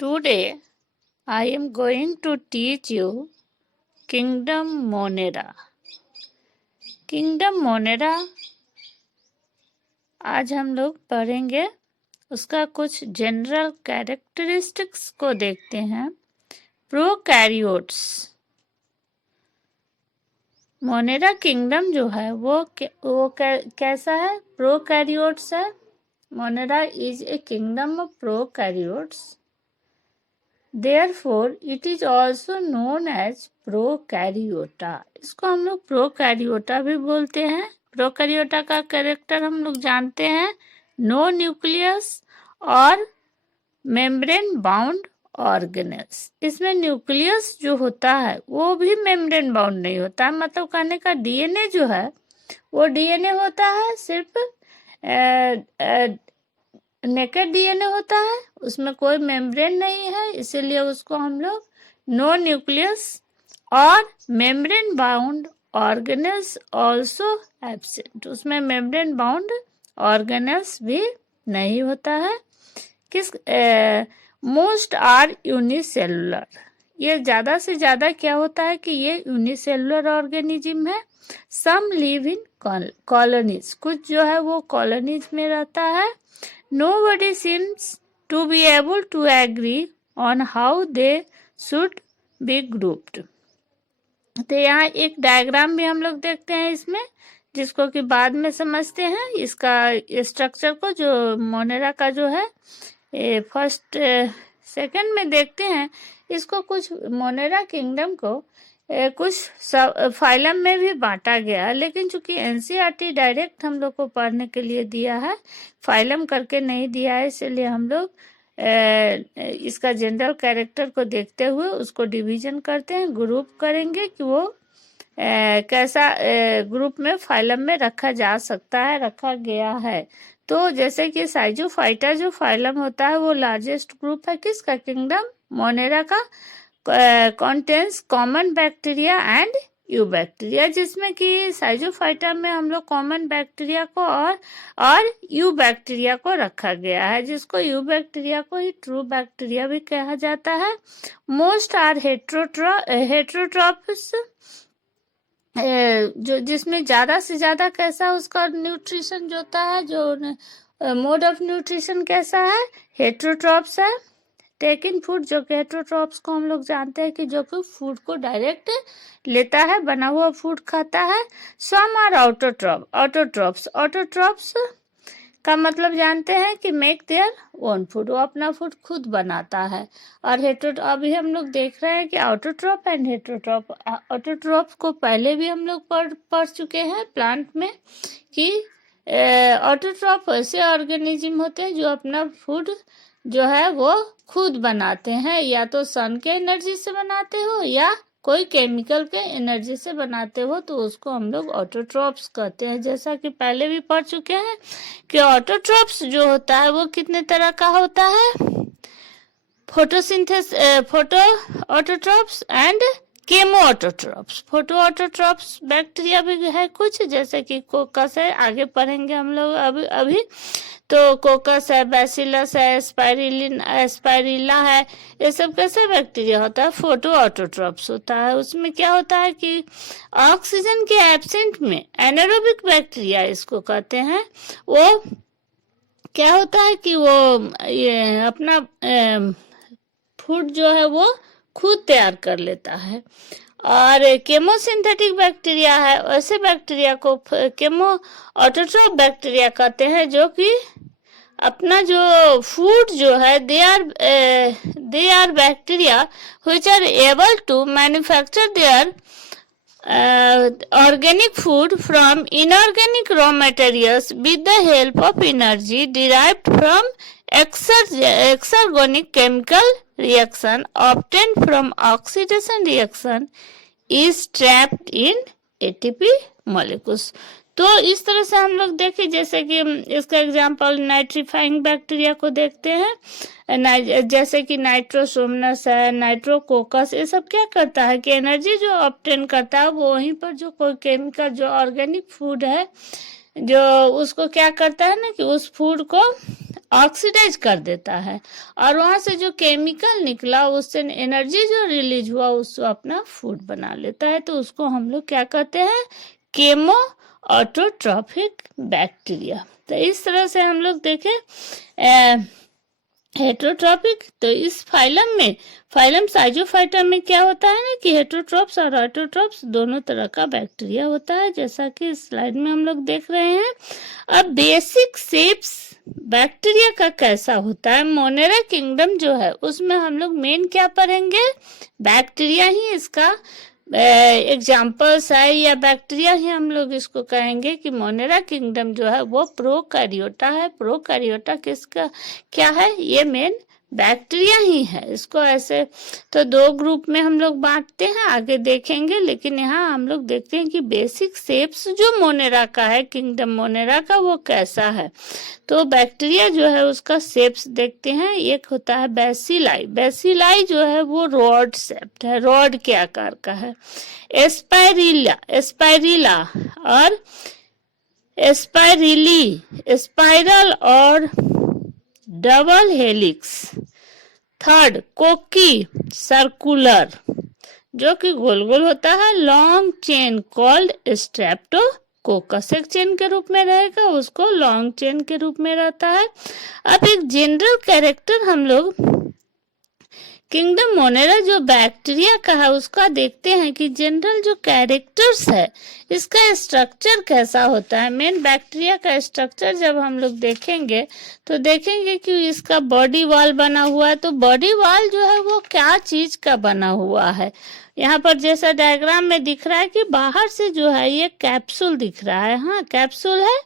Today I am going to teach you Kingdom Monera. Kingdom Monera आज हम लोग पढ़ेंगे, उसका कुछ जनरल कैरेक्टरिस्टिक्स को देखते हैं। प्रोकैरियोट्स, मोनेरा किंगडम जो है वो कैसा है? प्रोकैरियोट्स है। Monera is a kingdom of prokaryotes, therefore it is also known as प्रोकैरियोटा। इसको हम लोग प्रोकैरियोटा भी बोलते हैं। प्रोकैरियोटा का कैरेक्टर हम लोग जानते हैं, नो न्यूक्लियस और मेम्ब्रेन बाउंड ऑर्गेनेल्स। इसमें न्यूक्लियस जो होता है वो भी मेम्ब्रेन बाउंड नहीं होता है, मतलब कहने का डीएनए जो है वो डीएनए होता है, सिर्फ नेकेड डीएनए होता है, उसमें कोई मेम्ब्रेन नहीं है, इसीलिए उसको हम लोग नो न्यूक्लियस और membrane bound organelles also absent, उसमें मेम्ब्रेन बाउंड ऑर्गेनेल्स भी नहीं होता है। किस मोस्ट आर यूनिसेलुलर, ये ज़्यादा से ज़्यादा क्या होता है कि ये यूनिसेलुलर ऑर्गेनिज्म है। सम लिव इन कॉलोनीज, कुछ जो है वो कॉलोनीज में रहता है। Nobody seems to be able to agree on how they should be grouped. तो यहाँ एक डायग्राम भी हम लोग देखते हैं इसमें, जिसको कि बाद में समझते हैं इसका स्ट्रक्चर को, जो मोनेरा का जो है फर्स्ट सेकंड में देखते हैं इसको। कुछ मोनेरा किंगडम को कुछ फाइलम में भी बांटा गया, लेकिन चूंकि एनसीईआरटी डायरेक्ट हम लोग को पढ़ने के लिए दिया है, फाइलम करके नहीं दिया है, इसलिए हम लोग इसका जनरल कैरेक्टर को देखते हुए उसको डिवीजन करते हैं, ग्रुप करेंगे कि वो कैसा ग्रुप में फाइलम में रखा जा सकता है, रखा गया है। तो जैसे कि साइजोफाइटा जो फाइलम होता है वो लार्जेस्ट ग्रुप है किसका? किंगडम मोनेरा का। Contains common bacteria and you bacteria, जिसमें कि साइजोफाइटा में हम लोग कॉमन बैक्टीरिया को और यू बैक्टीरिया को रखा गया है, जिसको यू बैक्टीरिया को ही ट्रू बैक्टीरिया भी कहा जाता है। मोस्ट आर हेट्रोट्रॉप्स, जो जिसमें ज़्यादा से ज़्यादा कैसा उसका न्यूट्रिशन जो होता है, जो मोड ऑफ न्यूट्रिशन कैसा है? हेट्रोट्रॉप्स है। टेकिंग फूड, जो कि हेट्रोट्रॉप्स को हम लोग जानते हैं कि जो कि फूड को डायरेक्ट लेता है, बना हुआ फूड खाता है। सम आर ऑटोट्रॉप्स, ऑटोट्रॉप्स का मतलब जानते हैं कि मेक देयर ओन फूड, वो अपना फूड खुद बनाता है। और अभी हम लोग देख रहे हैं कि ऑटोट्रॉप एंड हेट्रोट्रॉप। ऑटोट्रॉप को पहले भी हम लोग पढ़ चुके हैं प्लांट में कि ऑटोट्रॉप ऐसे ऑर्गेनिज्म होते हैं जो अपना फूड जो है वो खुद बनाते हैं, या तो सन के एनर्जी से बनाते हो या कोई केमिकल के एनर्जी से बनाते हो, तो उसको हम लोग ऑटोट्रॉप्स कहते हैं। जैसा कि पहले भी पढ़ चुके हैं कि ऑटोट्रॉप्स जो होता है वो कितने तरह का होता है? Photo autotrophs and chemo autotrophs. Photo autotrophs bacteria भी है कुछ, जैसे कि कोकस है, आगे पढ़ेंगे हम लोग अभी। तो कोकस है, बैसिलस है, स्पाइरिला है, ये सब कैसे बैक्टीरिया होता है? फोटो ऑटोट्रॉप्स होता है। उसमें क्या होता है कि ऑक्सीजन के एब्सेंट में एनारोबिक बैक्टीरिया इसको कहते हैं, वो क्या होता है कि वो ये अपना फूड जो है वो खुद तैयार कर लेता है। और केमोसिंथेटिक बैक्टीरिया है, ऐसे बैक्टीरिया को केमो ऑटोट्रॉप बैक्टीरिया कहते हैं, जो कि अपना जो फूड जो है they are bacteria which are able to manufacture their organic food from inorganic raw materials with the help of energy derived from exergonic chemical reaction obtained from oxidation reaction is trapped in ATP molecules। तो इस तरह से हम लोग देखें, जैसे कि इसका एग्जांपल नाइट्रीफाइंग बैक्टीरिया को देखते हैं, जैसे कि नाइट्रोसोमनस है, नाइट्रोकोकस, ये सब क्या करता है कि एनर्जी जो ऑब्टेन करता है वो वहीं पर जो कोई केमिकल जो ऑर्गेनिक फूड है जो उसको क्या करता है ना कि उस फूड को ऑक्सीडाइज कर देता है और वहां से जो केमिकल निकला उससे एनर्जी जो रिलीज हुआ उसको अपना फूड बना लेता है। तो उसको हम लोग क्या कहते हैं, केमो ऑटोट्रॉफिक बैक्टीरिया। तो इस तरह से हम लोग देखें हेटरोट्रॉपिक। तो इस फाइलम में, फाइलम साइजोफाइटा में क्या होता है ना कि हेटरोट्रॉप्स और ऑटोट्रॉप्स दोनों तरह का बैक्टीरिया होता है, जैसा कि इस स्लाइड में हम लोग देख रहे हैं। अब बेसिक शेप्स बैक्टीरिया का कैसा होता है, मोनेरा किंगडम जो है उसमें हम लोग मेन क्या पढ़ेंगे, बैक्टीरिया ही इसका एग्जाम्पल्स है, या बैक्टीरिया ही हम लोग इसको कहेंगे कि मोनेरा किंगडम जो है वो प्रोकैरियोटा है। प्रोकैरियोटा किसका क्या है, ये मेन बैक्टीरिया ही है। इसको ऐसे तो दो ग्रुप में हम लोग बांटते हैं, आगे देखेंगे, लेकिन यहाँ हम लोग देखते हैं कि बेसिक शेप्स जो मोनेरा का है, किंगडम मोनेरा का, वो कैसा है। तो बैक्टीरिया जो है उसका शेप्स देखते हैं। एक होता है बेसिलाई। बेसिलाई जो है वो रॉड शेप्ड है, रॉड के आकार का है। एस्पाइरिला, एस्पाइरिला और एस्पाइरिली, स्पाइरल और डबल हेलिक्स। थर्ड कोकी, सर्कुलर जो कि गोल गोल होता है। लॉन्ग चेन कॉल्ड स्ट्रेप्टोकोकस, एक चेन के रूप में रहेगा, उसको लॉन्ग चेन के रूप में रहता है। अब एक जनरल कैरेक्टर हम लोग किंगडम मोनेरा जो बैक्टीरिया का है उसका देखते हैं कि जनरल जो कैरेक्टर्स है इसका स्ट्रक्चर कैसा होता है। मेन बैक्टीरिया का स्ट्रक्चर जब हम लोग देखेंगे तो देखेंगे कि इसका बॉडी वॉल बना हुआ है। तो बॉडी वॉल जो है वो क्या चीज का बना हुआ है, यहाँ पर जैसा डायग्राम में दिख रहा है कि बाहर से जो है ये कैप्सूल दिख रहा है। हाँ, कैप्सूल है,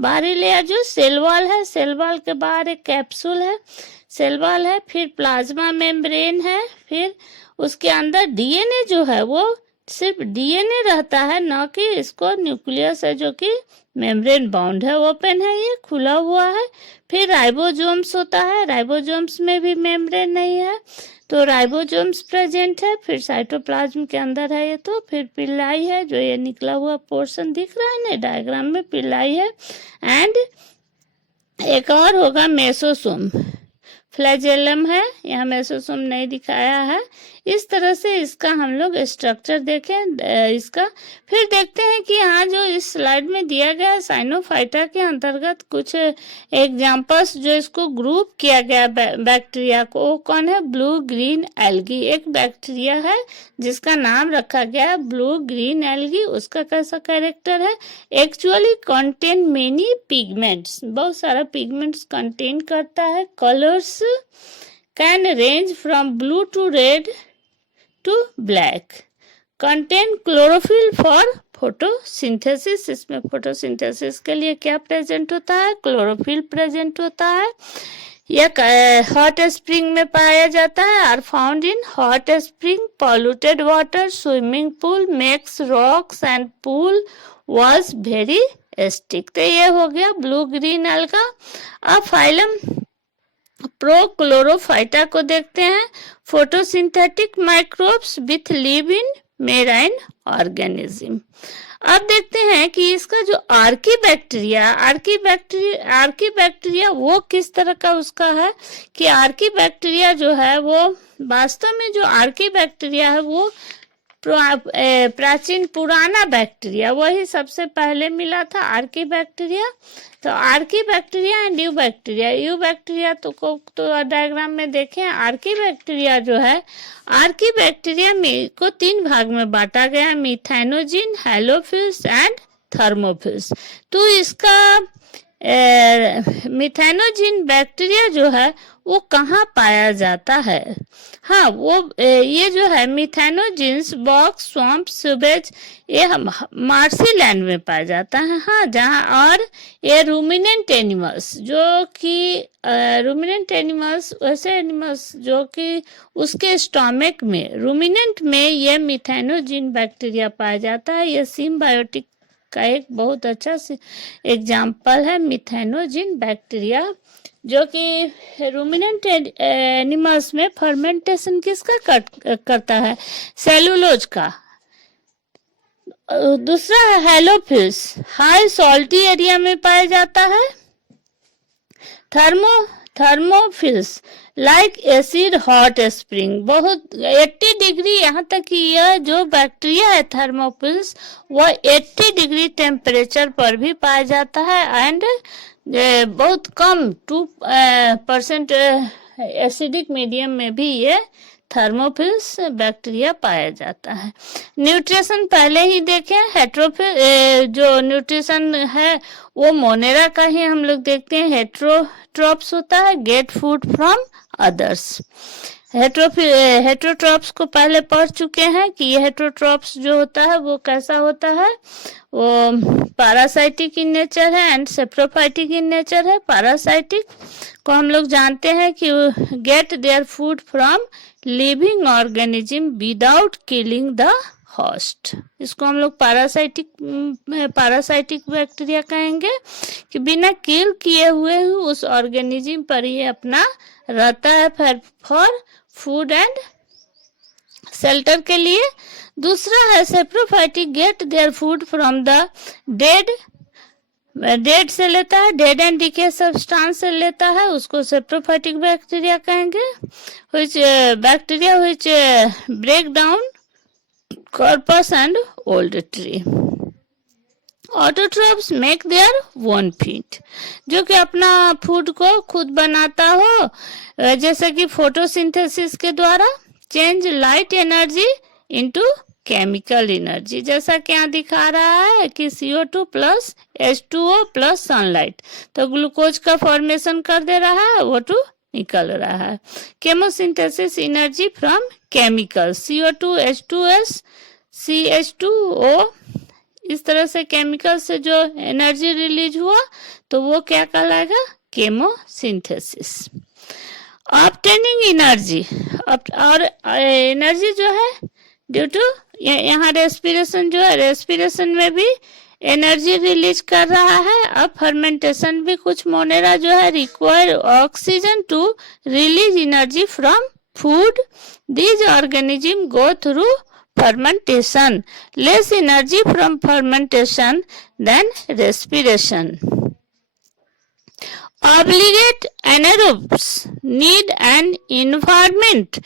बाहरी लेयर जो सेल वॉल है, सेल वॉल के बाहर एक कैप्सूल है, सेल वॉल है, फिर प्लाज्मा मेम्ब्रेन है, फिर उसके अंदर डीएनए जो है वो सिर्फ डीएनए रहता है, न कि इसको न्यूक्लियस है जो कि मेम्ब्रेन बाउंड है, ओपन है, ये खुला हुआ है। फिर राइबोसोम्स होता है, राइबोसोम्स में भी मेम्ब्रेन नहीं है, तो राइबोसोम्स प्रेजेंट है। फिर साइटोप्लाज्म के अंदर है ये, तो फिर पिल्लाई है, जो ये निकला हुआ पोर्शन दिख रहा है ना डायग्राम में, पिल्लाई है। एंड एक और होगा मेसोसोम, फ्लैजेलम है, यहाँ मेसोसोम नहीं दिखाया है। इस तरह से इसका हम लोग स्ट्रक्चर देखें इसका। फिर देखते हैं कि यहाँ जो इस स्लाइड में दिया गया है साइनोफाइटा के अंतर्गत कुछ एग्जांपल्स जो इसको ग्रुप किया गया बैक्टीरिया को, वो कौन है, ब्लू ग्रीन एल्गी। एक बैक्टीरिया है जिसका नाम रखा गया है ब्लू ग्रीन एल्गी। उसका कैसा कैरेक्टर है, एक्चुअली कंटेन मेनी पिगमेंट्स, बहुत सारा पिगमेंट्स कंटेन करता है। Colours can range from blue to red to black. Contain chlorophyll for photosynthesis, इसमें फोटोसिंथेसिस के लिए क्या प्रेजेंट होता है, क्लोरोफिल प्रेजेंट होता है। यह हॉट स्प्रिंग में पाया जाता है, are found in hot spring, polluted water, swimming pool, makes rocks and pool was very stick. तो ये हो गया ब्लू ग्रीन एल्गा। अब फाइलम प्रोक्लोरोफाइटा को देखते हैं। Photosynthetic microbes with live in marine organism. अब देखते हैं कि इसका जो आर्की बैक्टीरिया वो किस तरह का उसका है, कि आर्की बैक्टीरिया जो है वो वास्तव में जो आर्की बैक्टीरिया है वो प्राचीन पुराना बैक्टीरिया, वही सबसे पहले मिला था आर्की बैक्टीरिया। तो Archie bacteria and you bacteria तो डायग्राम में देखें। आर्की बैक्टीरिया जो है, आर्की बैक्टीरिया में को 3 भाग में बांटा गया, मिथेनोजिन, हैलोफिल्स एंड थर्मोफिल्स। तो इसका मिथेनोजिन बैक्टीरिया जो है वो कहाँ पाया जाता है, हाँ वो ये जो है मिथेनोजिन्स बॉक्स, स्वम्प, सुबेज, ये मार्सी लैंड में पाया जाता है। हाँ, जहाँ और ये रूमिनेंट एनिमल्स जो कि रूमिनेंट एनिमल्स वैसे एनिमल्स जो कि उसके स्टोमक में, रूमिनेंट में ये मिथेनोजिन बैक्टीरिया पाया जाता है। ये सिम्बायोटिक का एक बहुत अच्छा एग्जाम्पल है मिथेनोजिन बैक्टीरिया, जो कि रूमिनेंट एनिमल्स में फर्मेंटेशन किसका करता है, सेलुलोज का। दूसरा है हैलोफिल्स, हाई सॉल्टी एरिया में पाया जाता है। Thermophilus like acid hot spring, बहुत 80 डिग्री, यहाँ तक कि यह जो बैक्टीरिया है थर्मोफिल्स वह 80 डिग्री टेम्परेचर पर भी पाया जाता है एंड बहुत कम 2% एसिडिक मीडियम में भी ये थर्मोफिल्स बैक्टीरिया पाया जाता है। न्यूट्रिशन पहले ही देखें, हेट्रोफिल जो न्यूट्रिशन है वो मोनेरा का ही हम लोग देखते हैं, हेट्रोट्रॉप्स होता है, get food from others. Heterotrophs को पहले पढ़ चुके हैं कि ये हेट्रोट्रॉप्स जो होता है वो कैसा होता है, वो पैरासाइटिक इन नेचर है एंड सेप्रोफाइटिक इन नेचर है। पैरासाइटिक को हम लोग जानते हैं कि get their food from living organism without killing the host, इसको हम लोग पैरासाइटिक बैक्टीरिया कहेंगे कि बिना किल किए हुए उस ऑर्गेनिज्म पर ये अपना रहता है फॉर फूड एंड शेल्टर के लिए। दूसरा है saprophytic, get their food from the dead से लेता है, डेड एंड डिके सब्सटेंस से लेता है, उसको सेप्रोफाइटिक बैक्टीरिया कहेंगे। Bacteria which break down corpses and old tree. Autotrophs make their own feed, जो कि अपना फूड को खुद बनाता हो, जैसे कि फोटोसिंथेसिस के द्वारा। Change light energy into chemical energy, जैसा कि यहाँ दिखा रहा है कि CO2 plus H2O plus sunlight, तो ग्लूकोज का फॉर्मेशन कर दे रहा है, O2 निकल रहा है। Chemosynthesis energy from chemical, CO2 H2S CH2O, इस तरह से केमिकल से जो एनर्जी रिलीज हुआ तो वो क्या कहलाएगा, केमोसिंथेसिस। ऑब्टेनिंग एनर्जी, और एनर्जी जो है ड्यू टू यहाँ रेस्पिरेशन जो है, रेस्पिरेशन में भी एनर्जी रिलीज कर रहा है। अब फर्मेंटेशन भी कुछ मोनेरा जो है require oxygen to release energy from food. These organism go through fermentation, less energy from fermentation than respiration. Obligate anaerobes need an environment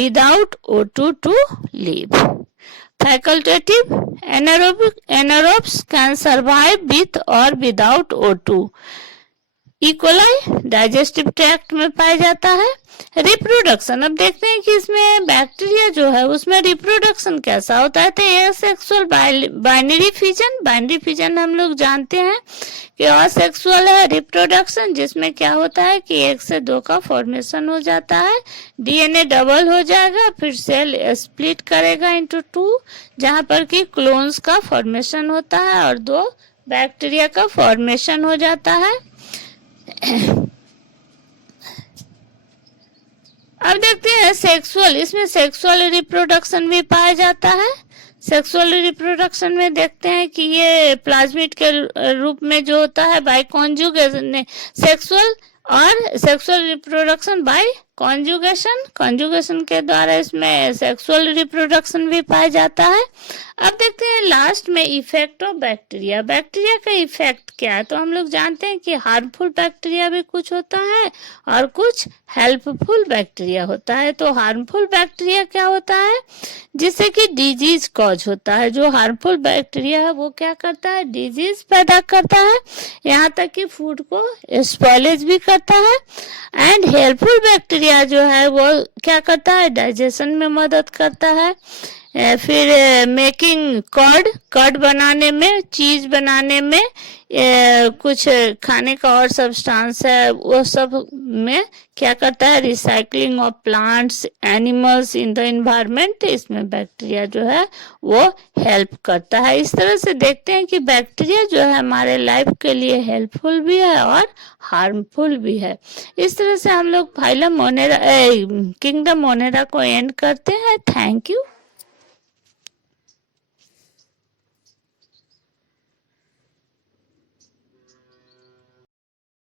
without O2 to live. Facultative anaerobes can survive with or without O2. E coli digestive tract में पाया जाता है। Reproduction, अब देखते हैं कि इसमें bacteria जो है उसमें रिप्रोडक्शन कैसा होता है। तो asexual binary fission, binary fission हम लोग जानते हैं कि असेक्सुअल है रिप्रोडक्शन, जिसमें क्या होता है कि 1 से 2 का फॉर्मेशन हो जाता है, DNA डबल हो जाएगा, फिर सेल स्प्लिट करेगा इनटू 2, जहां पर कि क्लोन्स का फॉर्मेशन होता है और 2 बैक्टीरिया का फॉर्मेशन हो जाता है। अब देखते हैं सेक्सुअल, इसमें सेक्सुअल रिप्रोडक्शन भी पाया जाता है। सेक्सुअल रिप्रोडक्शन में देखते हैं कि ये प्लाज्मिड के रूप में जो होता है बाय कॉन्जुगेशन, सेक्सुअल और sexual reproduction by conjugation, conjugation के द्वारा इसमें सेक्सुअल रिप्रोडक्शन भी पाया जाता है। अब देखते हैं लास्ट में इफेक्ट ऑफ बैक्टीरिया, बैक्टीरिया का इफेक्ट क्या है। तो हम लोग जानते हैं कि हार्मफुल बैक्टीरिया भी कुछ होता है और कुछ हेल्पफुल बैक्टीरिया होता है। तो हार्मफुल बैक्टीरिया क्या होता है, जिससे कि डिजीज कॉज होता है। जो हार्मफुल बैक्टीरिया है वो क्या करता है, डिजीज पैदा करता है, यहाँ तक कि फूड को स्पॉइलेज भी करता है। एंड हेल्पफुल बैक्टीरिया जो है वो क्या करता है, डाइजेशन में मदद करता है, फिर मेकिंग कर्ड बनाने में, चीज बनाने में, कुछ खाने का और सब्सटेंस है वो सब में क्या करता है, recycling of plants animals in the environment, इसमें बैक्टीरिया जो है वो हेल्प करता है। इस तरह से देखते हैं कि बैक्टीरिया जो है हमारे लाइफ के लिए हेल्पफुल भी है और हार्मफुल भी है। इस तरह से हम लोग फाइलम मोनेरा किंगडम मोनेरा को एंड करते हैं। Thank you.